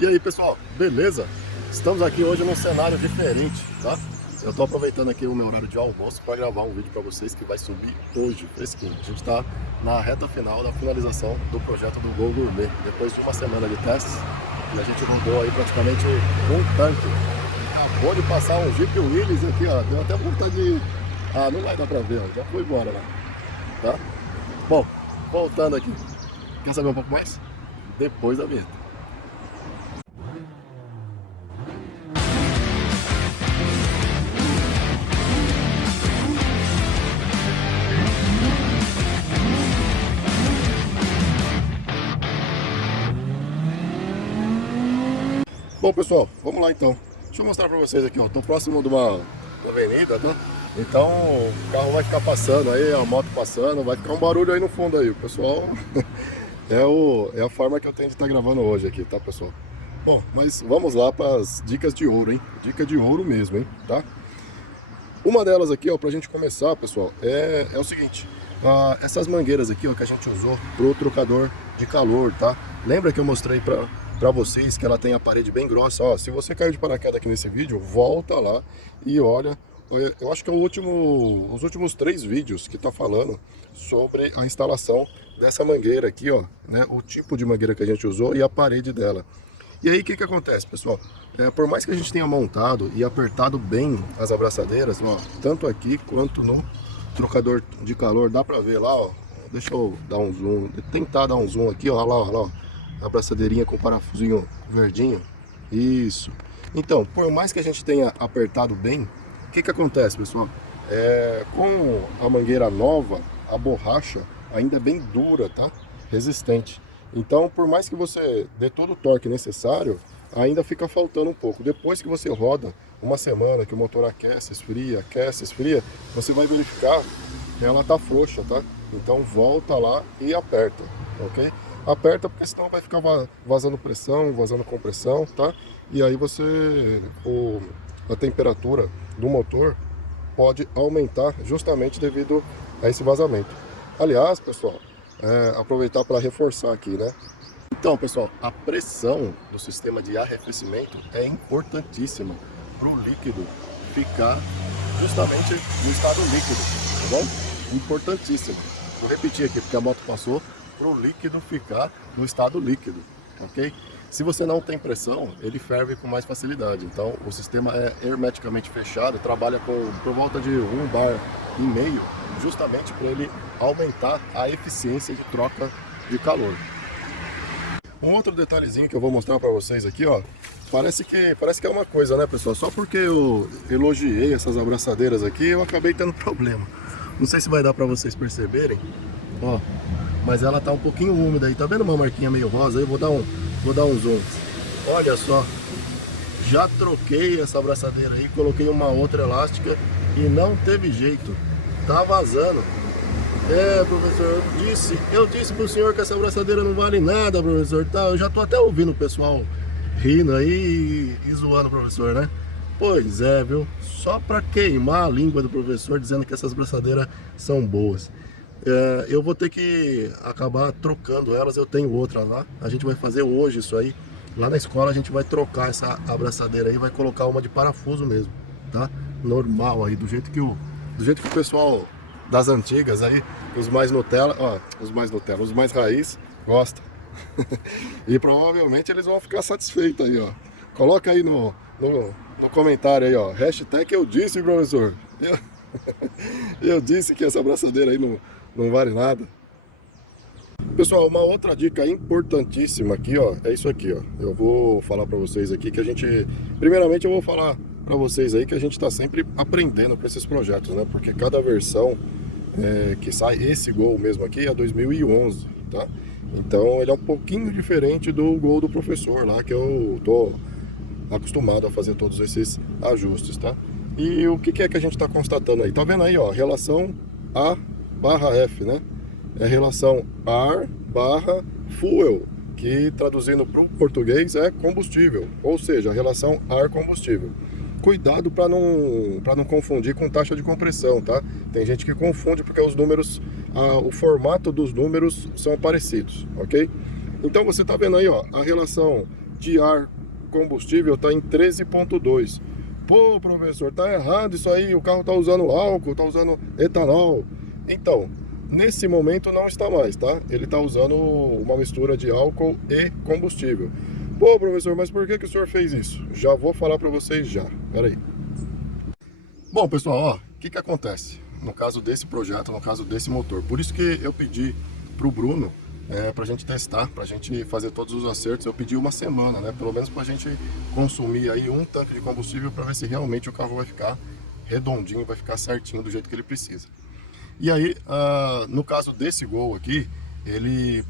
E aí pessoal, beleza? Estamos aqui hoje num cenário diferente, tá? Eu tô aproveitando aqui o meu horário de almoço para gravar um vídeo para vocês que vai subir hoje, fresquinho. A gente tá na reta final da finalização do projeto do Gol Gourmet. Depois de uma semana de testes, e a gente rodou aí praticamente um tanque. Acabou de passar um Jeep Willys aqui, ó. Deu até vontade de... Ah, não vai dar pra ver, ó. Já foi embora lá, tá? Bom, voltando aqui. Quer saber um pouco mais? Depois da vinheta. Bom pessoal, vamos lá então. Deixa eu mostrar pra vocês aqui, ó. Tô próximo de uma avenida, tá? Então o carro vai ficar passando aí, a moto passando, vai ficar um barulho aí no fundo aí. O pessoal é a forma que eu tenho de estar gravando hoje aqui, tá pessoal? Bom, mas vamos lá para as dicas de ouro, hein? Dica de ouro mesmo, hein? Tá? Uma delas aqui, ó, pra gente começar, pessoal, é o seguinte. Essas mangueiras aqui, ó, que a gente usou pro trocador de calor, tá? Lembra que eu mostrei pra vocês que ela tem a parede bem grossa, ó? Se você caiu de paraquedas aqui nesse vídeo, volta lá e olha. Eu acho que é os últimos 3 vídeos que tá falando sobre a instalação dessa mangueira aqui, ó, né? O tipo de mangueira que a gente usou e a parede dela. E aí o que acontece, pessoal? Por mais que a gente tenha montado e apertado bem as abraçadeiras, ó, tanto aqui quanto no trocador de calor, dá pra ver lá, ó. Deixa eu dar um zoom, tentar dar um zoom aqui, ó, olha lá, ó, a abraçadeirinha com parafusinho verdinho. Isso. Então, por mais que a gente tenha apertado bem, o que acontece, pessoal? Com a mangueira nova, a borracha ainda é bem dura, tá? Resistente. Então, por mais que você dê todo o torque necessário, ainda fica faltando um pouco. Depois que você roda uma semana, que o motor aquece, esfria, você vai verificar que ela tá frouxa, tá? Então volta lá e aperta, ok? Aperta porque senão vai ficar vazando pressão, vazando compressão, tá? E aí a temperatura do motor pode aumentar justamente devido a esse vazamento. Aliás, pessoal, aproveitar para reforçar aqui, né? Então, pessoal, a pressão do sistema de arrefecimento é importantíssima para o líquido ficar justamente no estado líquido, tá bom? Importantíssimo. Vou repetir aqui porque a moto passou, para o líquido ficar no estado líquido, ok? Se você não tem pressão, ele ferve com mais facilidade. Então, o sistema é hermeticamente fechado, trabalha por volta de 1,5 bar, justamente para ele aumentar a eficiência de troca de calor. Um outro detalhezinho que eu vou mostrar para vocês aqui, ó, parece que é uma coisa, né, pessoal? Só porque eu elogiei essas abraçadeiras aqui, eu acabei tendo problema. Não sei se vai dar para vocês perceberem, ó, mas ela tá um pouquinho úmida aí. Tá vendo uma marquinha meio rosa aí? Vou dar um zoom. Olha só, já troquei essa abraçadeira aí, coloquei uma outra elástica e não teve jeito. Tá vazando. Professor, eu disse pro senhor que essa abraçadeira não vale nada, professor. Tá, eu já tô até ouvindo o pessoal rindo aí e zoando o professor, né? Pois é, viu? Só pra queimar a língua do professor dizendo que essas abraçadeiras são boas. Eu vou ter que acabar trocando elas, eu tenho outra lá. A gente vai fazer hoje isso aí. Lá na escola a gente vai trocar essa abraçadeira aí, vai colocar uma de parafuso mesmo, tá? Normal aí, do jeito que o pessoal das antigas aí, os mais Nutella, ó, os mais raiz, gosta. E provavelmente eles vão ficar satisfeitos aí, ó. Coloca aí no comentário aí, ó, hashtag eu disse, professor. Eu disse que essa abraçadeira aí não vale nada. Pessoal, uma outra dica importantíssima aqui, ó, é isso aqui, ó. Eu vou falar para vocês aqui que primeiramente eu vou falar para vocês aí que a gente está sempre aprendendo com esses projetos, né? Porque cada versão que sai, esse Gol mesmo aqui é 2011, tá? Então ele é um pouquinho diferente do Gol do professor lá, que eu tô acostumado a fazer todos esses ajustes, tá? E o que é que a gente está constatando aí? Tá vendo aí, ó, relação A/F, né? É relação ar/fuel, que traduzindo para o português é combustível, ou seja, a relação ar-combustível. Cuidado para não confundir com taxa de compressão, tá? Tem gente que confunde porque os números, o formato dos números são parecidos, ok? Então você tá vendo aí, ó, a relação de ar combustível está em 13,2. Pô, professor, tá errado isso aí, o carro tá usando álcool, tá usando etanol. Então, nesse momento não está mais, tá? Ele tá usando uma mistura de álcool e combustível. Pô, professor, mas por que que o senhor fez isso? Já vou falar para vocês já. Pera aí. Bom, pessoal, ó, o que que acontece no caso desse projeto, no caso desse motor? Por isso que eu pedi pro Bruno para a gente testar, para a gente fazer todos os acertos. Eu pedi uma semana, né? Pelo menos para a gente consumir aí um tanque de combustível para ver se realmente o carro vai ficar redondinho, vai ficar certinho do jeito que ele precisa. E aí, no caso desse Gol aqui, ele,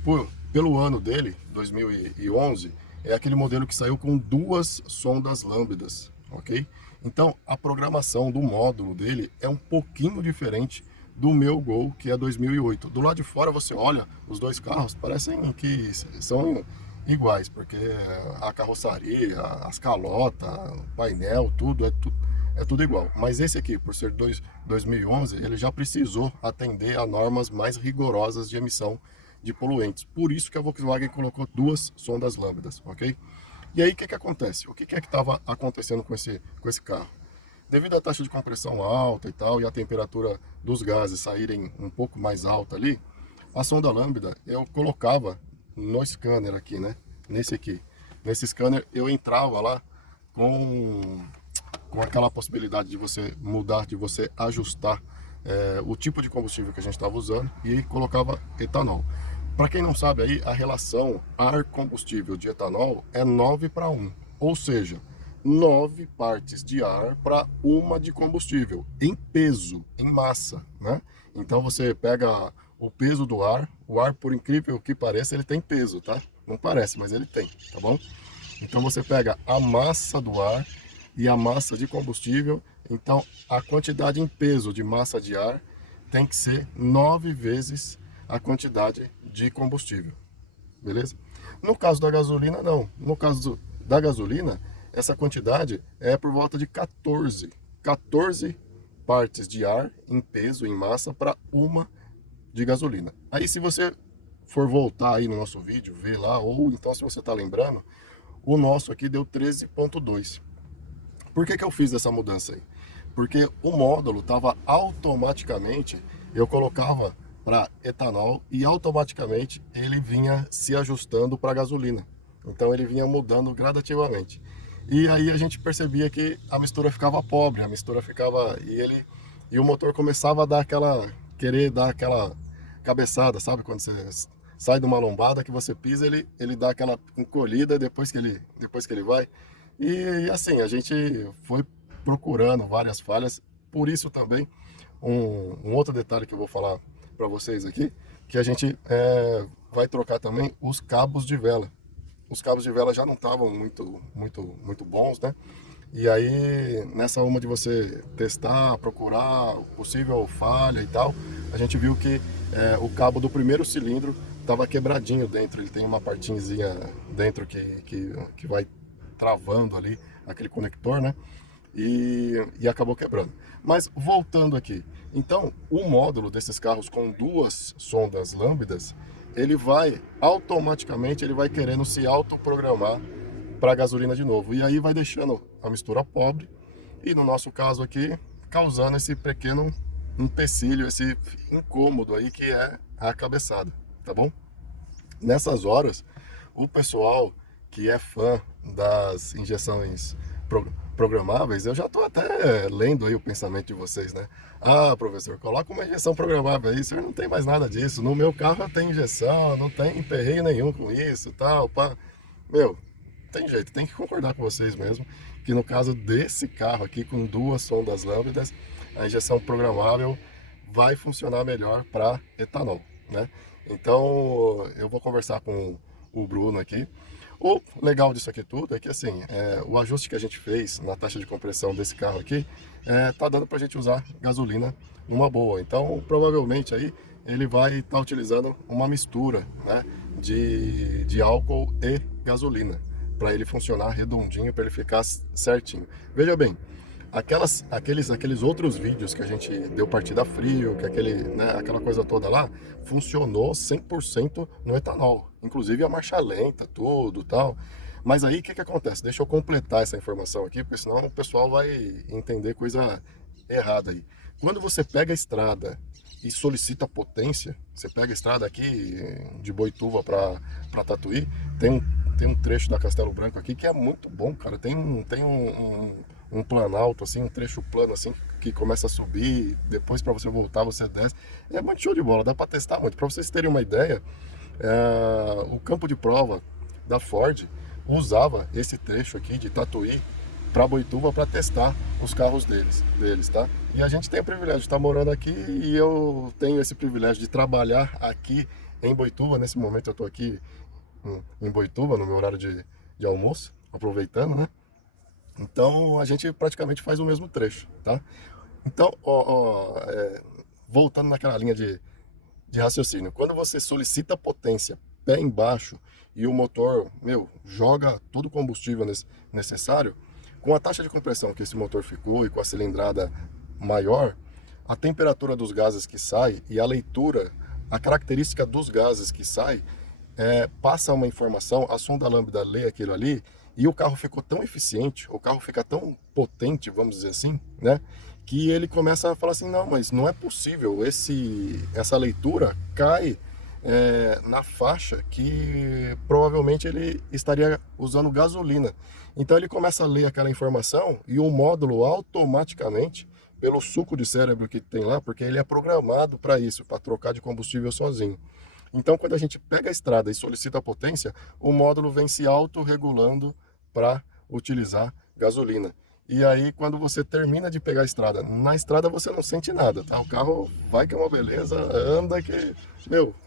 pelo ano dele, 2011, é aquele modelo que saiu com duas sondas lambdas, ok? Então, a programação do módulo dele é um pouquinho diferente do meu Gol, que é 2008. Do lado de fora você olha, os dois carros parecem que são iguais, porque a carroçaria, as calotas, o painel, tudo é tudo igual. Mas esse aqui, por ser 2011, ele já precisou atender a normas mais rigorosas de emissão de poluentes. Por isso que a Volkswagen colocou duas sondas lambdas, ok? E aí o que que acontece? O que que é que estava acontecendo com esse carro? Devido à taxa de compressão alta e tal, e a temperatura dos gases saírem um pouco mais alta ali, a sonda lambda eu colocava no scanner aqui, né? Nesse aqui. Nesse scanner eu entrava lá com aquela possibilidade de você mudar, de você ajustar o tipo de combustível que a gente estava usando e colocava etanol. Para quem não sabe aí, a relação ar-combustível de etanol é 9:1, ou seja, 9 partes de ar para uma de combustível, em peso, em massa, né? Então você pega o peso do ar, o ar, por incrível que pareça, ele tem peso, tá? Não parece, mas ele tem, tá bom? Então você pega a massa do ar e a massa de combustível, então a quantidade em peso de massa de ar tem que ser 9 vezes a quantidade de combustível, beleza? No caso da gasolina, não. No caso da gasolina, essa quantidade é por volta de 14 partes de ar em peso, em massa, para uma de gasolina. Aí se você for voltar aí no nosso vídeo, ver lá, ou então se você está lembrando, o nosso aqui deu 13,2. Por que que eu fiz essa mudança aí? Porque o módulo estava automaticamente, eu colocava para etanol e automaticamente ele vinha se ajustando para gasolina. Então ele vinha mudando gradativamente. E aí a gente percebia que a mistura ficava pobre, a mistura ficava e o motor começava a dar querer dar aquela cabeçada, sabe? Quando você sai de uma lombada que você pisa, ele dá aquela encolhida depois que ele vai. E assim, a gente foi procurando várias falhas, por isso também um outro detalhe que eu vou falar para vocês aqui, que a gente vai trocar também os cabos de vela. Os cabos de vela já não estavam muito bons, né? E aí, nessa uma de você testar, procurar possível falha e tal, a gente viu que o cabo do primeiro cilindro estava quebradinho dentro. Ele tem uma partezinha dentro que vai travando ali aquele conector, né? E acabou quebrando. Mas voltando aqui, então o módulo desses carros com duas sondas lambdas, ele vai automaticamente, ele vai querendo se autoprogramar para gasolina de novo, e aí vai deixando a mistura pobre, e no nosso caso aqui, causando esse pequeno empecilho, esse incômodo aí que é a cabeçada, tá bom? Nessas horas, o pessoal que é fã das injeções programáveis, eu já estou até lendo aí o pensamento de vocês, né? Ah, professor, coloca uma injeção programável aí, senhor, não tem mais nada disso. No meu carro tem injeção, não tem emperreio nenhum com isso, tal, pá. Meu, tem jeito, tem que concordar com vocês mesmo, que no caso desse carro aqui, com duas sondas lambdas, a injeção programável vai funcionar melhor para etanol, né? Então, eu vou conversar com o Bruno aqui. O legal disso aqui tudo é que assim, o ajuste que a gente fez na taxa de compressão desse carro aqui, tá dando pra gente usar gasolina numa boa. Então, provavelmente aí ele vai estar utilizando uma mistura, né, de álcool e gasolina, para ele funcionar redondinho, para ele ficar certinho. Veja bem, aqueles outros vídeos que a gente deu partida frio, que aquela coisa toda lá, funcionou 100% no etanol. Inclusive a marcha lenta, tudo tal. Mas aí, o que que acontece? Deixa eu completar essa informação aqui, porque senão o pessoal vai entender coisa errada aí. Quando você pega a estrada e solicita potência, você pega a estrada aqui de Boituva para Tatuí, tem um trecho da Castelo Branco aqui que é muito bom, cara. Tem um planalto, assim, um trecho plano, assim, que começa a subir, depois para você voltar você desce. É muito show de bola, dá para testar muito. Para vocês terem uma ideia, o campo de prova da Ford usava esse trecho aqui de Tatuí para Boituva para testar os carros deles, tá? E a gente tem o privilégio de estar morando aqui e eu tenho esse privilégio de trabalhar aqui em Boituva. Nesse momento eu estou aqui em Boituva, no meu horário de almoço, aproveitando, né? Então a gente praticamente faz o mesmo trecho, tá? Então, voltando naquela linha de raciocínio, quando você solicita potência pé embaixo e o motor, joga todo o combustível necessário, com a taxa de compressão que esse motor ficou e com a cilindrada maior, a temperatura dos gases que sai e a leitura, a característica dos gases que sai, passa uma informação, a sonda lambda lê aquilo ali e o carro ficou tão eficiente, o carro fica tão potente, vamos dizer assim, né? Que ele começa a falar assim, não, mas não é possível, essa leitura cai na faixa que provavelmente ele estaria usando gasolina. Então ele começa a ler aquela informação e o módulo automaticamente, pelo suco de cérebro que tem lá, porque ele é programado para isso, para trocar de combustível sozinho. Então quando a gente pega a estrada e solicita a potência, o módulo vem se autorregulando para utilizar gasolina. E aí, quando você termina de pegar a estrada, na estrada você não sente nada, tá? O carro vai que é uma beleza, anda que,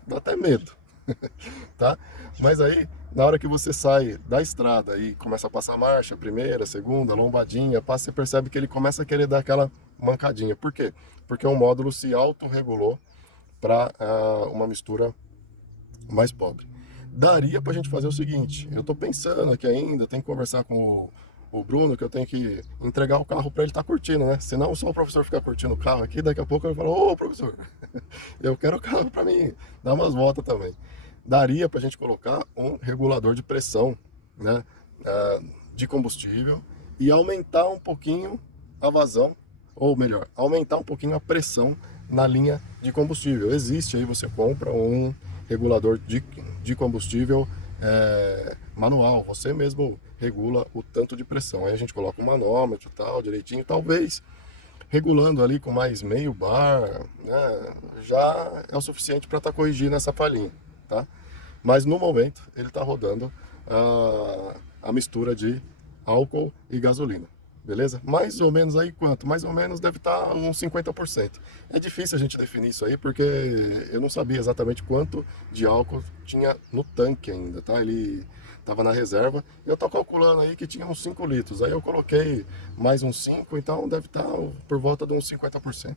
dá até medo, tá? Mas aí, na hora que você sai da estrada e começa a passar marcha, primeira, segunda, lombadinha, você percebe que ele começa a querer dar aquela mancadinha. Por quê? Porque o módulo se autorregulou para uma mistura mais pobre. Daria para a gente fazer o seguinte, eu estou pensando aqui ainda, tem que conversar com o Bruno, que eu tenho que entregar o carro para ele estar curtindo, né? Senão só o professor ficar curtindo o carro aqui, daqui a pouco ele fala, ô professor, eu quero o carro para mim dar umas voltas também. Daria para a gente colocar um regulador de pressão, né? De combustível e aumentar um pouquinho a vazão, ou melhor, aumentar um pouquinho a pressão na linha de combustível. Existe aí, você compra um regulador de combustível manual, você mesmo regula o tanto de pressão. Aí a gente coloca um manômetro tal, direitinho, talvez regulando ali com mais meio bar, né, já é o suficiente para estar corrigindo essa falhinha, tá? Mas no momento ele está rodando a mistura de álcool e gasolina. Beleza? Mais ou menos aí quanto? Mais ou menos deve estar uns 50%. É difícil a gente definir isso aí porque eu não sabia exatamente quanto de álcool tinha no tanque ainda, tá? Ele estava na reserva e eu tô calculando aí que tinha uns 5 litros. Aí eu coloquei mais uns 5, então deve estar por volta de uns 50%.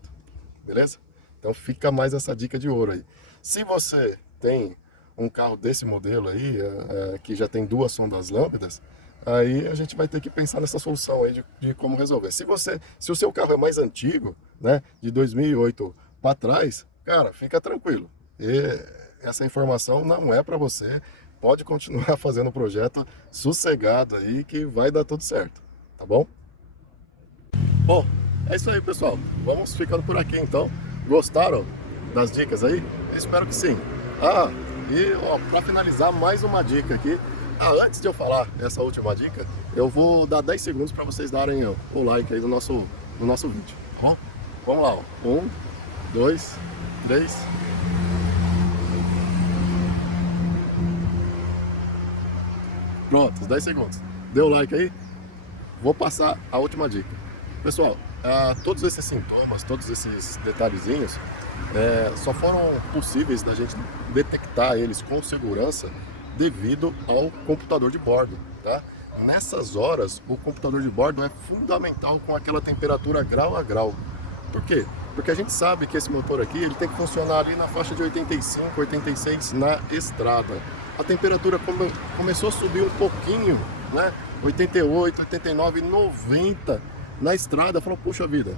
Beleza? Então fica mais essa dica de ouro aí. Se você tem um carro desse modelo aí, que já tem 2 sondas lambdas, aí a gente vai ter que pensar nessa solução aí de como resolver. Se o seu carro é mais antigo, né, de 2008 para trás, cara, fica tranquilo. Essa informação não é para você. Pode continuar fazendo o projeto sossegado aí que vai dar tudo certo, tá bom? Bom, é isso aí, pessoal. Vamos ficando por aqui então. Gostaram das dicas aí? Eu espero que sim. E para finalizar, mais uma dica aqui. Antes de eu falar essa última dica, eu vou dar 10 segundos para vocês darem o like aí no nosso vídeo, tá bom? Vamos lá, ó. 1, 2, 3. Pronto, 10 segundos. Deu like aí? Vou passar a última dica. Pessoal, todos esses sintomas, todos esses detalhezinhos, só foram possíveis da gente detectar eles com segurança devido ao computador de bordo, tá? Nessas horas, o computador de bordo é fundamental com aquela temperatura grau a grau. Por quê? Porque a gente sabe que esse motor aqui ele tem que funcionar ali na faixa de 85, 86 na estrada. A temperatura começou a subir um pouquinho, né? 88, 89, 90 na estrada. Falou, puxa vida,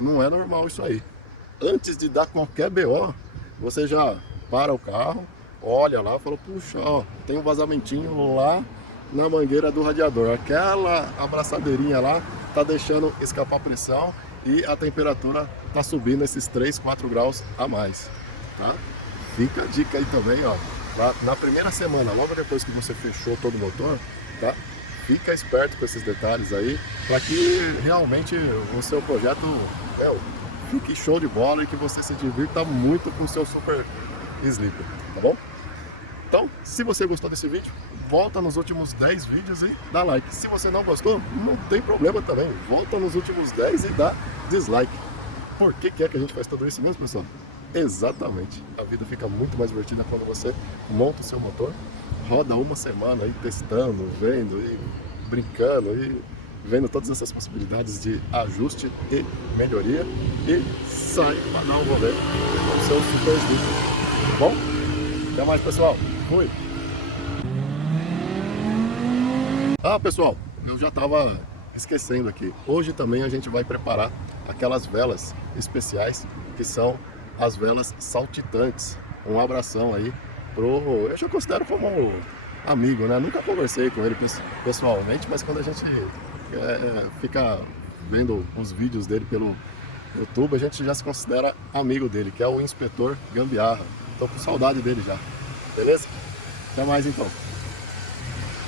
não é normal isso aí. Antes de dar qualquer BO, você já para o carro, olha lá, fala, puxa, ó, tem um vazamentinho lá na mangueira do radiador. Aquela abraçadeirinha lá tá deixando escapar pressão e a temperatura tá subindo esses 3, 4 graus a mais, tá? Fica a dica aí também, ó. Na primeira semana, logo depois que você fechou todo o motor, tá? Fica esperto com esses detalhes aí, para que realmente o seu projeto fique show de bola e que você se divirta muito com o seu Super Sleeper, tá bom? Então, se você gostou desse vídeo, volta nos últimos 10 vídeos e dá like. Se você não gostou, não tem problema também. Volta nos últimos 10 e dá dislike. Por que é que a gente faz tudo isso mesmo, pessoal? Exatamente. A vida fica muito mais divertida quando você monta o seu motor, roda uma semana aí testando, vendo e brincando e vendo todas essas possibilidades de ajuste e melhoria e sai para dar um rolê com o seu Super Sleeper. Tá bom? Até mais, pessoal. Fui! Ah, pessoal, eu já estava esquecendo aqui. Hoje também a gente vai preparar aquelas velas especiais que são as velas saltitantes. Um abração aí pro... Eu já considero como amigo, né? Nunca conversei com ele pessoalmente, mas quando a gente fica vendo os vídeos dele pelo YouTube, a gente já se considera amigo dele, que é o Inspetor Gambiarra. Tô com saudade dele já. Beleza? Até mais então.